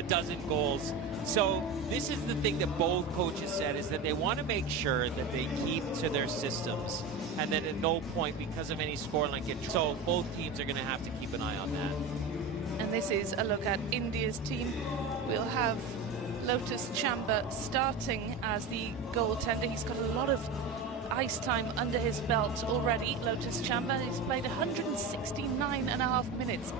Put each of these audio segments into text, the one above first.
a dozen goals. So this is the thing that both coaches said, is that they want to make sure that they keep to their systems, and then at no point, because of any scoreline, so both teams are going to have to keep an eye on that. And this is a look at India's team. We'll have Lotus Chamba starting as the goaltender. He's got a lot of ice time under his belt already. Lotus Chamba, he's played 169.5 minutes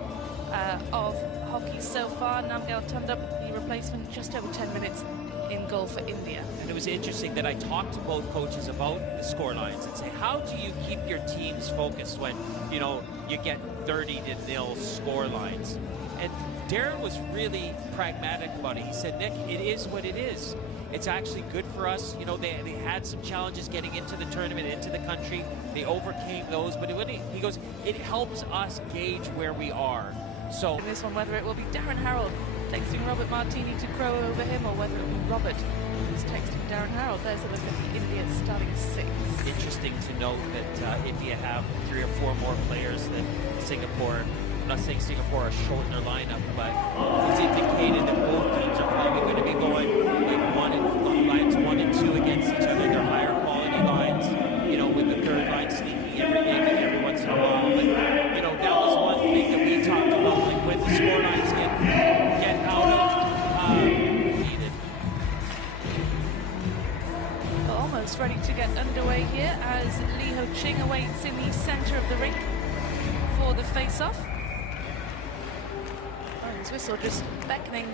of hockey so far. Namgyal Tundap, the replacement, just over 10 minutes in goal for India. And it was interesting that I talked to both coaches about the score lines and say, how do you keep your teams focused when, you know, you get 30-0 score lines? And Darren was really pragmatic about it. He said, Nick, it is what it is. It's actually good for us. You know, they had some challenges getting into the tournament, into the country. They overcame those, but he goes, it helps us gauge where we are. So in this one, whether it will be Darren Harold texting Robert Martini to crow over him, or whether it will be Robert who's texting Darren Harold. There's a look at the India starting six. Interesting to note that India have 3 or 4 more players than Singapore. I'm not saying Singapore are short in their lineup, but it's indicated that both teams are probably going to be going like lines 1 and 2 against each other. They're higher quality lines, you know, with the third line sneaking every once in a while. But you know, that was one thing that we talked about, like when the score lines get out of needed. Almost ready to get underway here as Lee Ho Ching awaits in the center of the rink for the face-off. Orange whistle just beckoning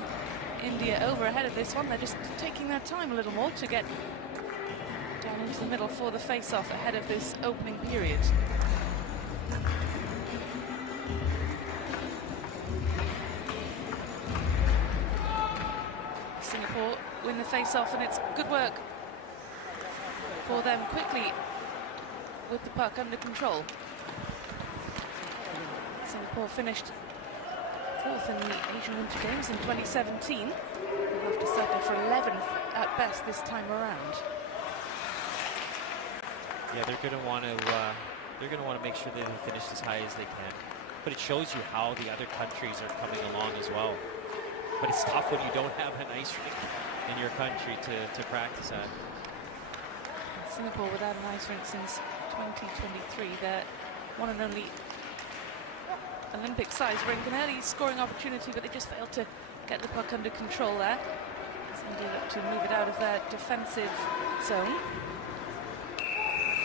India over ahead of this one. They're just taking their time a little more to get down into the middle for the face-off ahead of this opening period. Singapore win the face-off, and it's good work for them quickly with the puck under control. Singapore finished 4th in the Asian Winter Games in 2017. They'll have to settle for 11th at best this time around. Yeah, they're going to want to make sure that they finish as high as they can. But it shows you how the other countries are coming along as well. But it's tough when you don't have an ice rink in your country to practice at. Singapore without an ice rink since 2023. They're one and only Olympic-sized rink, an early scoring opportunity, but they just failed to get the puck under control there. India look to move it out of their defensive zone.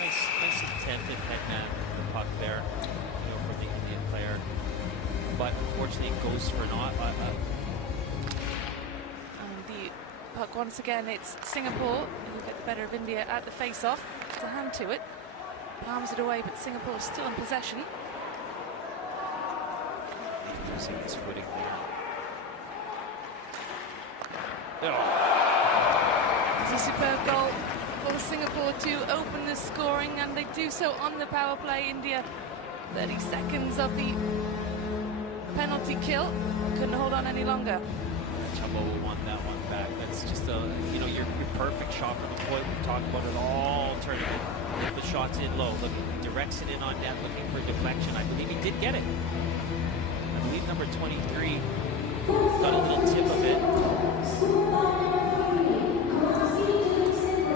Nice intended headman the puck there, you know, from the Indian player, but unfortunately it goes for not. And the puck once again, it's Singapore who get the better of India at the face-off. It's a hand to it, palms it away, but Singapore is still in possession. Losing his footing there. Oh. It's a superb goal for Singapore to open the scoring, and they do so on the power play. India 30 seconds of the penalty kill, couldn't hold on any longer. Chamba will want that one back. That's just a, you know, your perfect shot from the point. We've talked about it all tournament. If the shot's in low, look, he directs it in on net, looking for deflection. I believe he did get it. I believe number 23 got a little tip of it.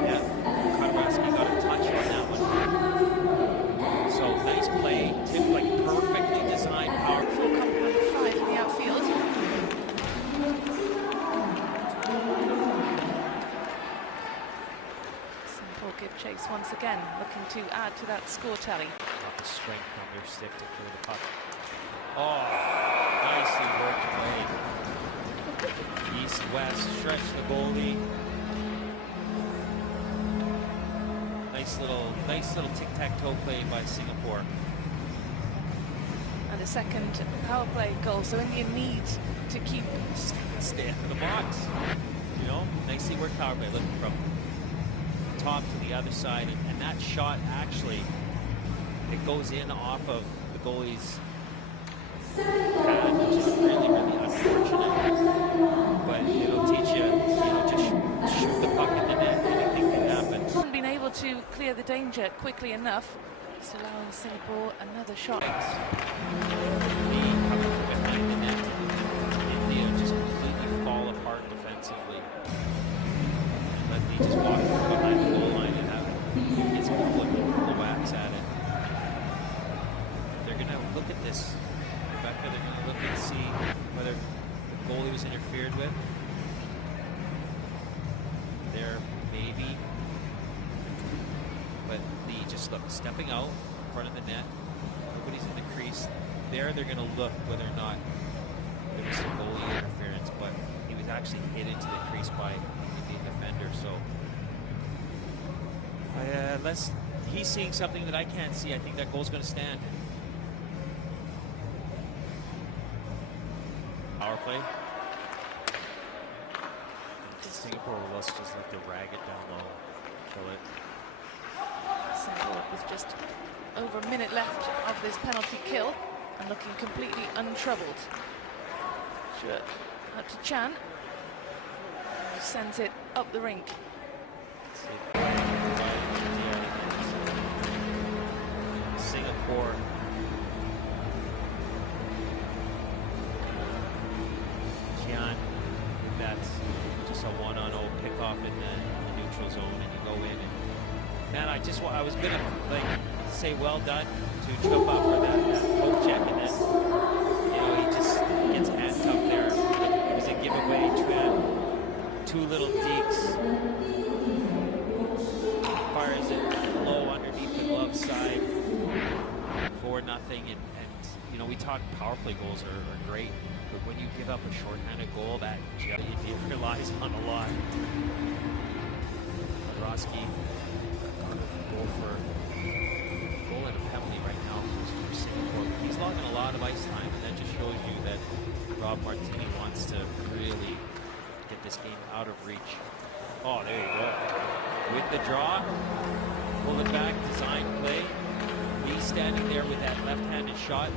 Yeah, Karabaski got a touch on that one. So nice play, tip, like perfectly designed, powerful. Couple number 5 in the outfield. Singapore give chase once again, looking to add to that score tally. Got the strength on their stick to clear the puck. Oh, nicely worked play. East-west, stretch the goalie. Nice little tic-tac-toe play by Singapore. And a second power play goal, so India needs to keep stay in the box. You know, nicely worked power play. Looking from top to the other side, and that shot actually, it goes in off of the goalie's pad, which is really, really unfortunate. But it'll teach you, just shoot the puck in the net. Anything can happen. Hasn't been able to clear the danger quickly enough, just allowing Singapore another shot. Coming from behind the net, India just completely falls he just walked behind the goal line and gets a couple of whacks at it. They're going to look at this. Rebecca, they're going to look and see whether the goalie was interfered with. There, maybe. But Lee just stepping out in front of the net. Nobody's in the crease. There, they're going to look whether or not there was some goalie interference, but he was actually hit into the crease by the defender. So, unless he's seeing something that I can't see, I think that goal's going to stand. Power play. Singapore will just like to rag it down low, kill it. Singapore with just over a minute left of this penalty kill and looking completely untroubled. Sure, up to Chan, who sends it up the rink. Singapore. Jian, that's just a 1-on-0 pickoff in the neutral zone, and you go in and man, I was gonna like say well done to Chupa for that poke check, and then you know he just gets handcuffed there. It was a giveaway. Tran, two little deeks, fires it low underneath the glove side, 4-0, and you know we talk power play goals are great, but when you give up a shorthanded goal, that India relies on a lot. Roski goal and a penalty right now for Singapore. He's logging a lot of ice time, and that just shows you that Rob Martini wants to really get this game out of reach. Oh, there you go. With the draw, pull it back, design play. He's standing there with that left-handed shot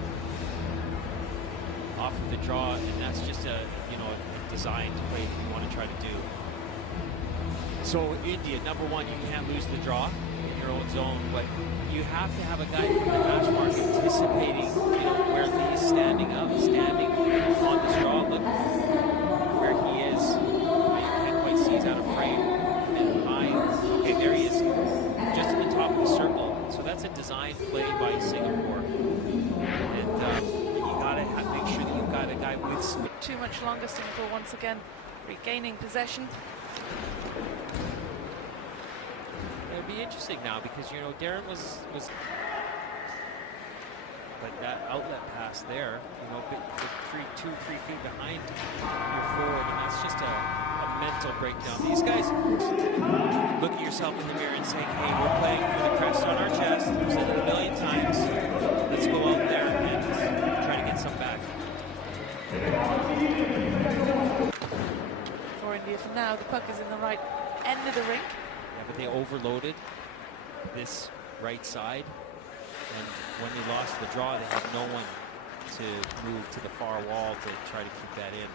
off of the draw, and that's just a a designed play you want to try to do. So India, number one, you can't lose the draw in your own zone, but you have to have a guy from the hash mark anticipating, where he's standing on this draw. Look where he is. You can't quite see, he's out of frame and high. Okay, there he is, just at the top of the circle. So that's a design play by Singapore. And you gotta make sure that you've got a guy with speed. Too much longer. Singapore once again regaining possession. It'd be interesting now because Darren was but that outlet pass there, 2-3 feet behind your forward, and that's just a mental breakdown. These guys look at yourself in the mirror and saying, hey, we're playing for the crest on our chest. We've said it a million times. Let's go out there and try to get some back. For India for now, the puck is in the right end of the rink. Yeah, but they overloaded this right side, and when they lost the draw, they had no one to move to the far wall to try to keep that in.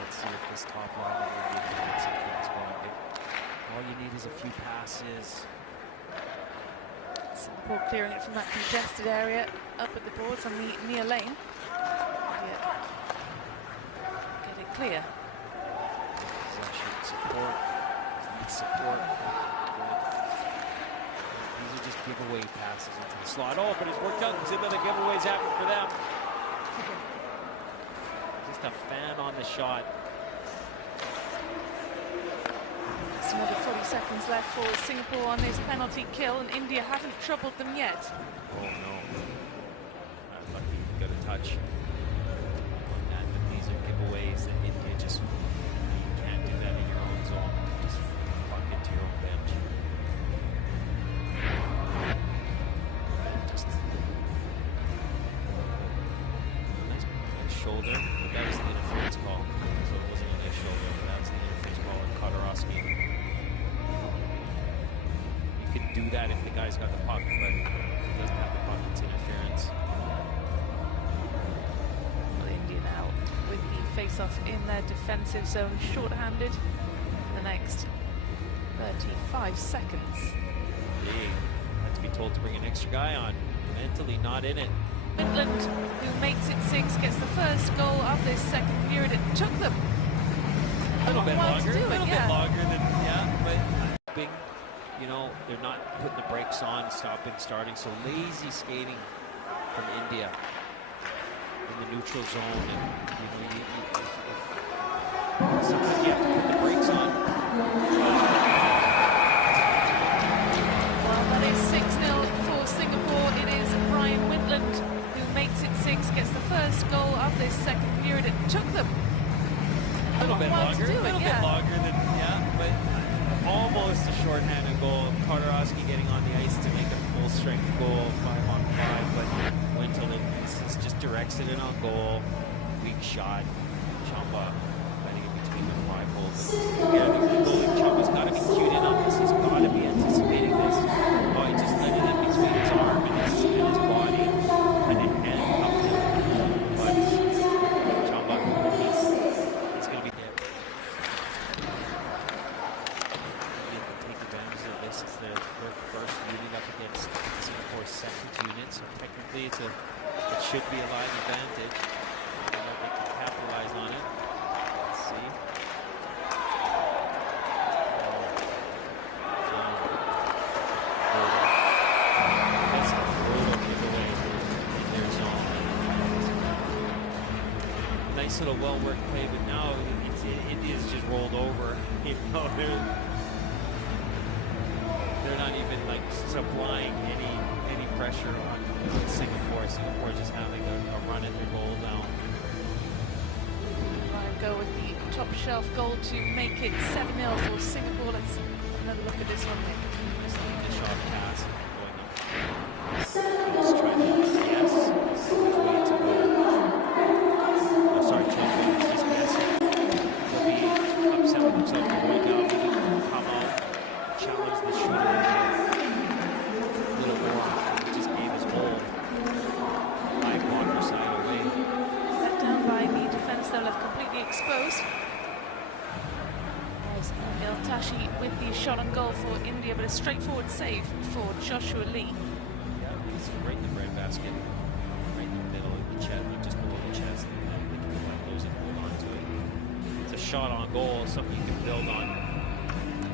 Let's see if this top line of India can get some things going. All you need is a few passes. Singapore clearing it from that congested area up at the boards on the near lane. Get it clear. Possession, support, need support. These are just giveaway passes into the slot. Oh, but it's worked out because another giveaway's happened for them. Just a fan on the shot. It's another 40 seconds left for Singapore on this penalty kill, and India haven't troubled them yet. Oh no. Not lucky, got a touch. And these are giveaways that India just, you can't do that in your own zone. Just plug into your own bench. Just nice shoulder, but that was the interference call. So it wasn't a nice shoulder, but that was the interference call on Kotarowski. You could do that if the guy's got the puck, but if he doesn't have the puck, it's interference. Well, India now with the face-off in their defensive zone, short-handed in the next 35 seconds. Had to be told to bring an extra guy on. Mentally not in it. Midland, who makes it 6, gets the first goal of this second period. It took them a little bit longer, bit longer than, but big, you know, they're not putting the brakes on, stopping, starting, so lazy skating from India in the neutral zone, and sometimes you have to put the brakes on. Well, that is 6-0 for Singapore. It is Brian Whitland who makes it 6, gets the first goal of this second period. It took them a little bit longer, than, but almost a shorthanded goal. Carterowski getting on the ice to make a full-strength goal, 5-on-5, but Wintle just directs it in on goal. Weak shot. Chamba fighting in between the 5 holes. Again, the goalie Chamba's got to be cued in on this. He's got to be anticipating this. Oh, he just let it in between his arm and his body, and it handcuffed him. But Chamba, he's going to be there. Take advantage of this. It's their first unit up against Singapore's second unit, so technically it should be a live advantage. I don't know if they can capitalize on it. Let's see. That's a brutal giveaway in their zone. Nice little well-worked play, but now India's just rolled over. You know, they're not even like supplying any pressure on Singapore. Singapore just having a run at their goal now. Ryan go with the top shelf goal to make it 7-0 for Singapore. Let's have another look at this one, Nick. Finish off pass going up. Let's try to yes. Way to go. Oh, sorry, Chamba. He's messing. He'll be upset with himself for going down. He can come out, challenge the shooter a little more. He just gave his whole eye-blocker side away. Let down by the defense, though, left completely exposed. There's Tashi with the shot on goal for India, but a straightforward save for Joshua Lee. Yeah, he's right in the breadbasket, right in the middle of the chest, just below the chest. They can close it, hold on to it. It's a shot on goal, something you can build on.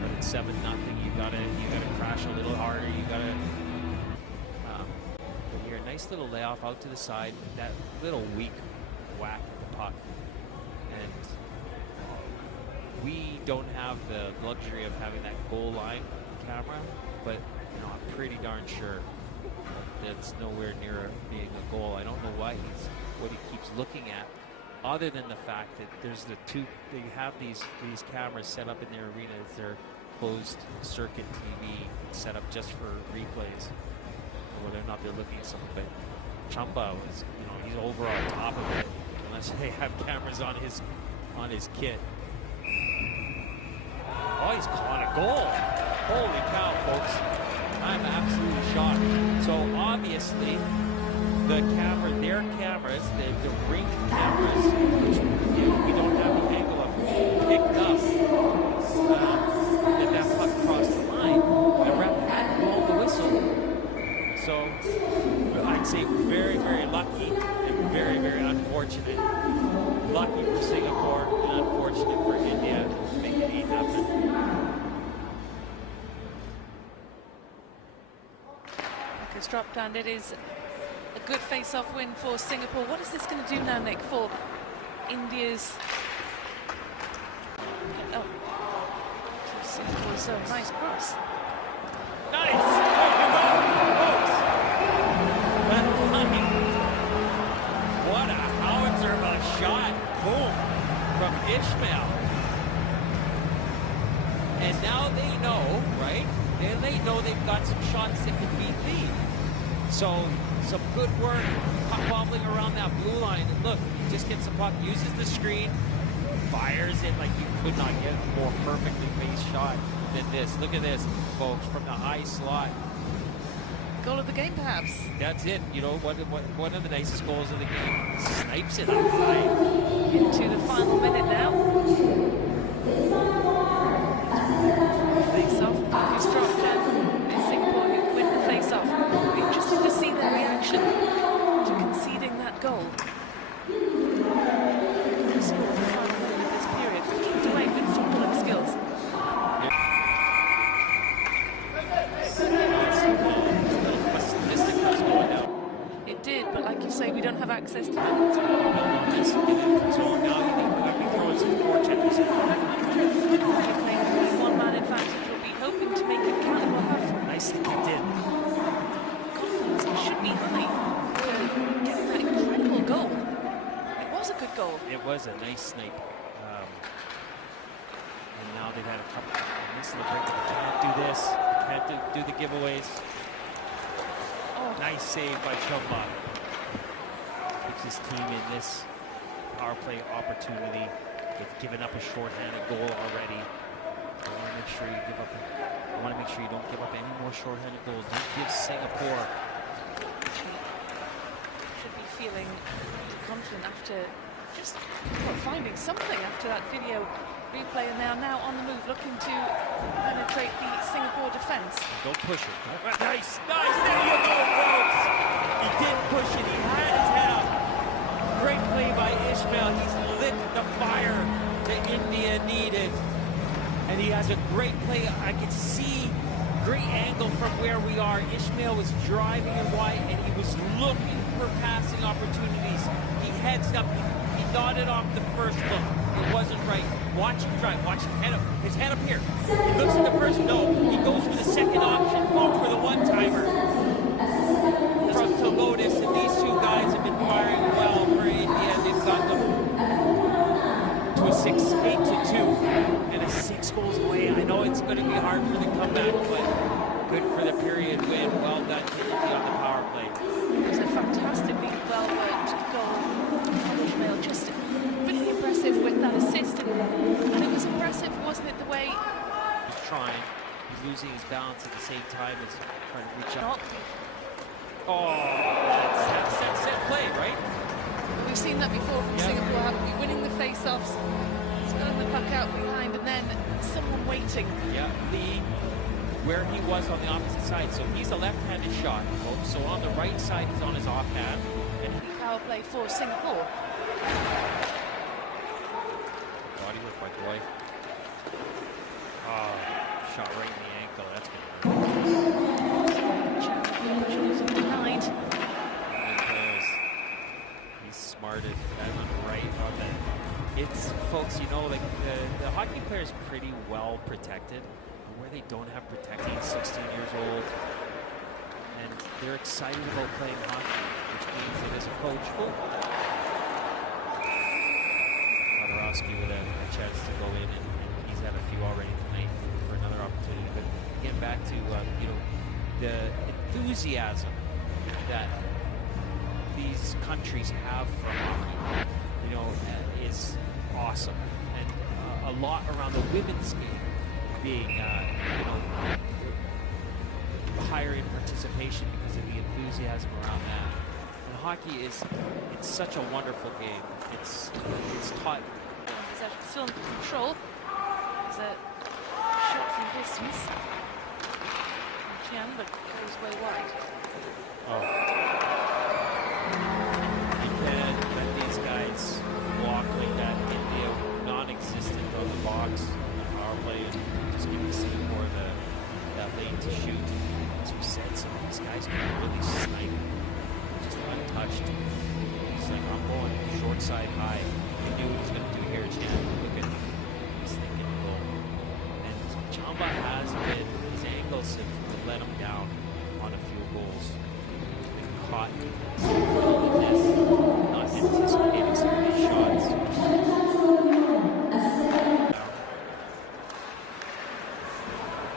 But it's 7-0. You gotta crash a little harder. You gotta. But here, nice little layoff out to the side. That little weak whack of the puck, and we don't have the luxury of having that goal line camera, but you know, I'm pretty darn sure that's nowhere near being a goal. I don't know what he keeps looking at, other than the fact that there's they have these cameras set up in their arena as their closed circuit TV set up just for replays. Whether or not they're looking at something, but Chamba was, you know, he's over on top of it unless they have cameras on his kit. Oh, he's calling a goal. Holy cow, folks. I'm absolutely shocked. So obviously their cameras, the ring cameras, which we don't have the angle of, picked up that puck crossed the line. The ref had to blow the whistle. So I'd say very, very lucky and very, very unfortunate. Lucky for Singapore and unfortunate for India to make it 8-0. It's dropped, and it is a good face-off win for Singapore. What is this going to do now, Nick, for India's... Oh, Singapore's zone. Nice cross. Nice! What a howitzer of a shot. Boom. From Ishmael. And now they know, right? And they know they've got some shots that can beat lead. So, some good work, puck wobbling around that blue line. And look, he just gets the puck, uses the screen, fires it like you could not get a more perfectly faced shot than this. Look at this, folks, from the high slot. Goal of the game, perhaps. That's it. You know, one of the nicest goals of the game. Snipes it up high. Into the final minute now. Face-off. He's dropped down. It's Singapore who win the face-off. Interesting to see their reaction to was a nice snipe. And now they've had a couple. This is the break. They can't do this. They can't do the giveaways. Oh. Nice save by Chumba. Puts his team in this power play opportunity. They've given up a shorthanded goal already. I want to make sure you give up. I want to make sure you don't give up any more shorthanded goals. Don't give Singapore. Should be feeling confident after just finding something after that video replay, and they are now on the move, looking to penetrate the Singapore defense. Don't push it. Nice, nice. There you go, folks. He did push it. He had his head up. Great play by Ishmael. He's lit the fire that India needed. And he has a great play. I could see great angle from where we are. Ishmael was driving it wide, and he was looking for passing opportunities. He heads up. He nodded off the first look. It wasn't right. Watch him drive. Watch him head up. His head up here. He looks at the first. No. He goes for the second option. Go for the one-timer. From Lotus, and these two guys have been firing well for India. They've got them to a 8-2, and a 6 goals away. I know it's going to be hard for the comeback, but good for the period win. Well done to India on the power play. It was a fantastically well-worked goal. Ishmael just really impressive with that assist, and it was impressive, wasn't it, the way He's trying. He's losing his balance at the same time as trying to reach out. Oh, that's set play, right? We've seen that before from Singapore, haven't we? Winning the face-offs, spilling the puck out behind, and then someone waiting. Yeah, Lee, where he was on the opposite side. So he's a left-handed shot. So on the right side, he's on his offhand. And power play for Singapore. Body work by Roy. Oh, shot right in the ankle. That's going to hurt. He's smarted right on the. It's folks, you know, like the hockey player is pretty well protected. But where they don't have protection, 16 years old, and they're excited about playing hockey, which means that as a coach, Podorowski with a chance to go in, and he's had a few already tonight for another opportunity. But getting back to you know, the enthusiasm that these countries have for hockey, you know, is awesome, and a lot around the women's game being, you know, higher in participation because of the enthusiasm around that. And hockey it's such a wonderful game. It's taught. Still in control. There's a shot from distance. Jian, but goes way wide. Oh. You can't let these guys walk like that. India non-existent on the box, on the power play, and just give Singapore that lane to shoot. As we said, some of these guys can really snipe, just untouched. He's like, I'm going short side high. He knew what he was going to do here, Chan. Look at him. He's thinking low. And Chamba has been, his angles have let him down on a few goals. He's been caught in this, not anticipating some of these shots.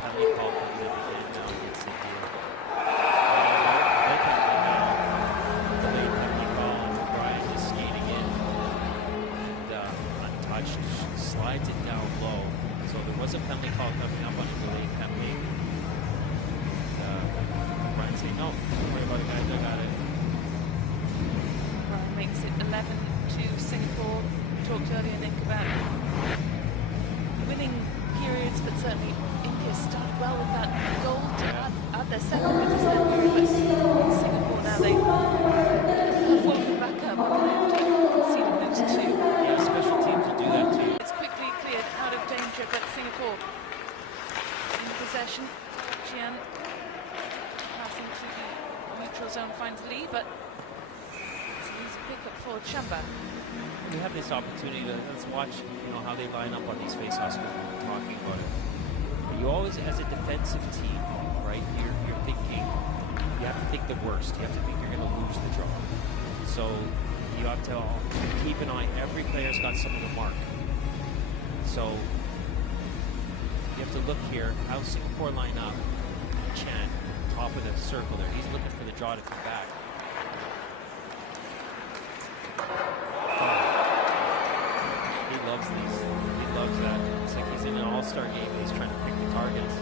Penalty call coming at the end now against India. Delayed penalty call, and Brian just skating in and untouched, slides it down low. So there was a penalty call coming up on a delayed penalty. Brian saying, no, don't worry about it, guys, I got it. Brian makes it 11-2 Singapore. We talked earlier, Nick, about winning periods, but certainly India started well with that goal to add their second winners that period, but Singapore now they have woken back up after conceding those two. Yeah, special teams will do that too. It's quickly cleared out of danger, but Singapore in possession. Jian passing to the neutral zone finds Lee, but it's an easy pickup for Chamba. We have this opportunity to let's watch, you know, how they line up on these face-offs. We're talking about it. You always, as a defensive team, right? You're thinking, you have to think the worst. You have to think you're going to lose the draw. So you have to keep an eye. Every player's got someone to mark. So you have to look here how Singapore line up. Chan, top of the circle there. He's looking for the draw to come back. He loves these. He loves that. It's like he's in an all-star game and he's trying to pick the targets.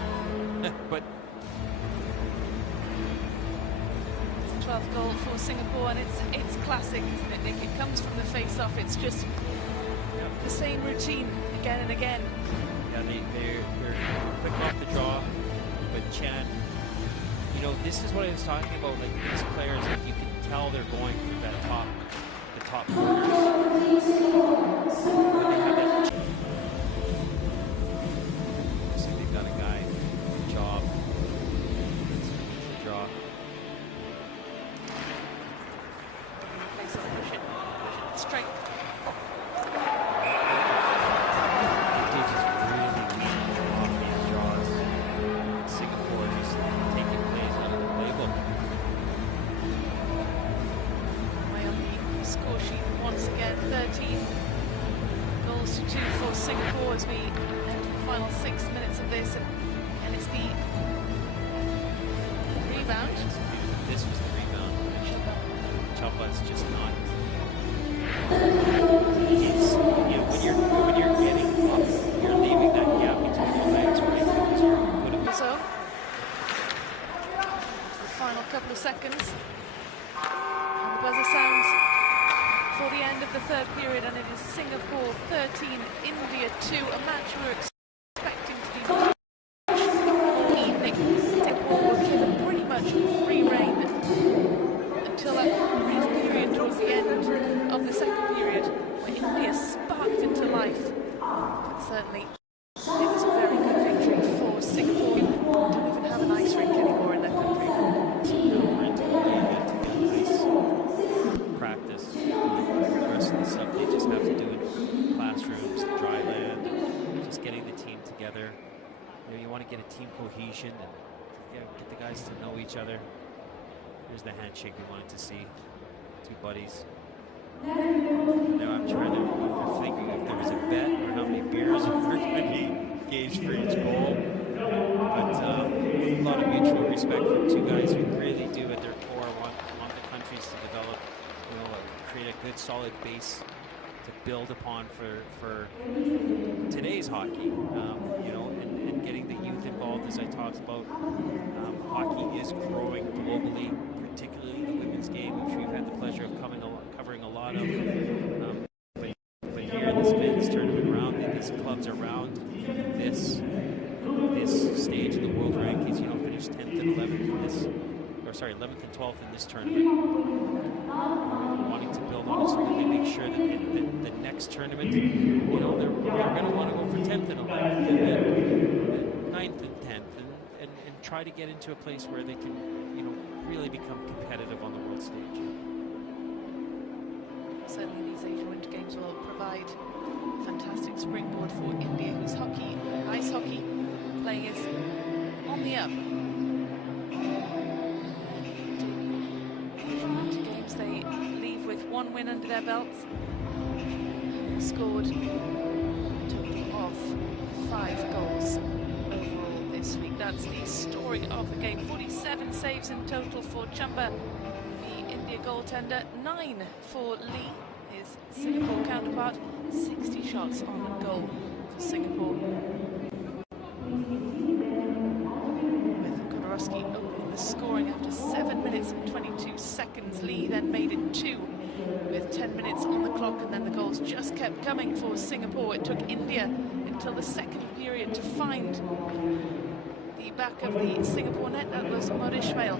But it's a 12th goal for Singapore, and it's classic, isn't it, Nick? It comes from the face-off. It's just the same routine again and again. Yeah, they're quick off the draw, but Chan, you know, this is what I was talking about. Like these players, like you can tell they're going for that the top corners. When they have that, so they've got a guy, job, draw. Place of push it straight. Once again, 13 goals to 2 for Singapore as we enter the final 6 minutes of this, and it's the rebound. This was the rebound. Chapa's just not. It's, you know, when you're getting up, you're leaving that gap between the legs right because you're putting it. So, the final couple of seconds, and the buzzer sounds for the end of the third period, and it is Singapore 13, India 2, a match we were expecting to be much more evening. Singapore were given pretty much free rein until that brief period towards the end of the second period, where India sparked into life. But certainly, it was a very good victory for Singapore. They don't even have an ice rink anymore in their country. Practice. The rest of the stuff they just have to do in classrooms, dry land, just getting the team together. You know, you want to get a team cohesion and get the guys to know each other. Here's the handshake we wanted to see. Two buddies. Now I'm trying to think if there was a bet or how many beers are going to be gauged for each goal. But a lot of mutual respect from two guys who really do at their core want the countries to develop, you know, create a good solid base to build upon for today's hockey, you know, and getting the youth involved, as I talked about. Hockey is growing globally, particularly the women's game, which we've had the pleasure of covering a lot of. But here in this men's tournament round, these clubs around this stage of the world rankings, you know, finished 10th and 11th in this, or sorry, 11th and 12th in this tournament. Wanting to build on it so that they make sure that in the next tournament, you know, they're going to want to go for 10th and 11th, and then 9th and 10th, and try to get into a place where they can, you know, really become competitive on the world stage. Certainly these Asian Winter Games will provide a fantastic springboard for India, whose ice hockey playing is on the up. Asian Winter Games, they leave with 1 win under their belts. Scored a total of 5 goals overall this week. That's the story of the game. 47 saves in total for Chamba, the India goaltender, 9 for Lee, his Singapore counterpart, 60 shots on goal for Singapore. With Kodorowski opening the scoring after 7 minutes and 22 seconds. Lee then made it 2 with 10 minutes on the clock, and then the goals just kept coming for Singapore. It took India until the second period to find the back of the Singapore net. That was Ishmael.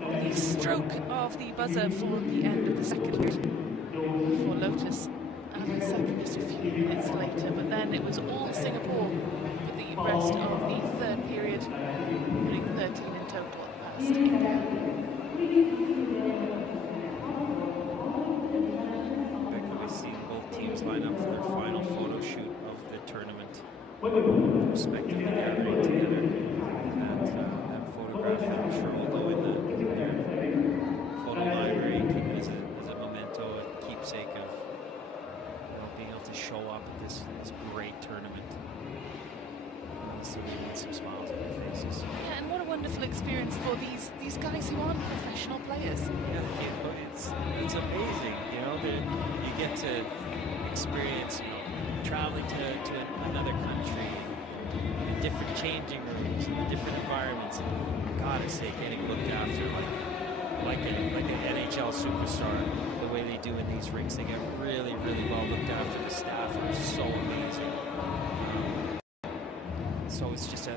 The stroke of the buzzer for the end of the second period for Lotus, and the second just a few minutes later, but then it was all Singapore for the rest of the third period, putting 13 in total past India. We've seen both teams line up for their final photo shoot of the tournament, respectively gathering together. That photograph, I'm sure, will go in their photo library. You can visit keepsake of being able to show up at this great tournament. See with some smiles on their faces. Yeah, and what a wonderful experience for these guys who aren't professional players. Yeah, it's amazing. You get to experience traveling to another country, in different changing rooms, in different environments. And gotta say, getting looked after like an NHL superstar, the way they do in these rinks. They get really, really well looked after. The staff are so amazing. So it's just a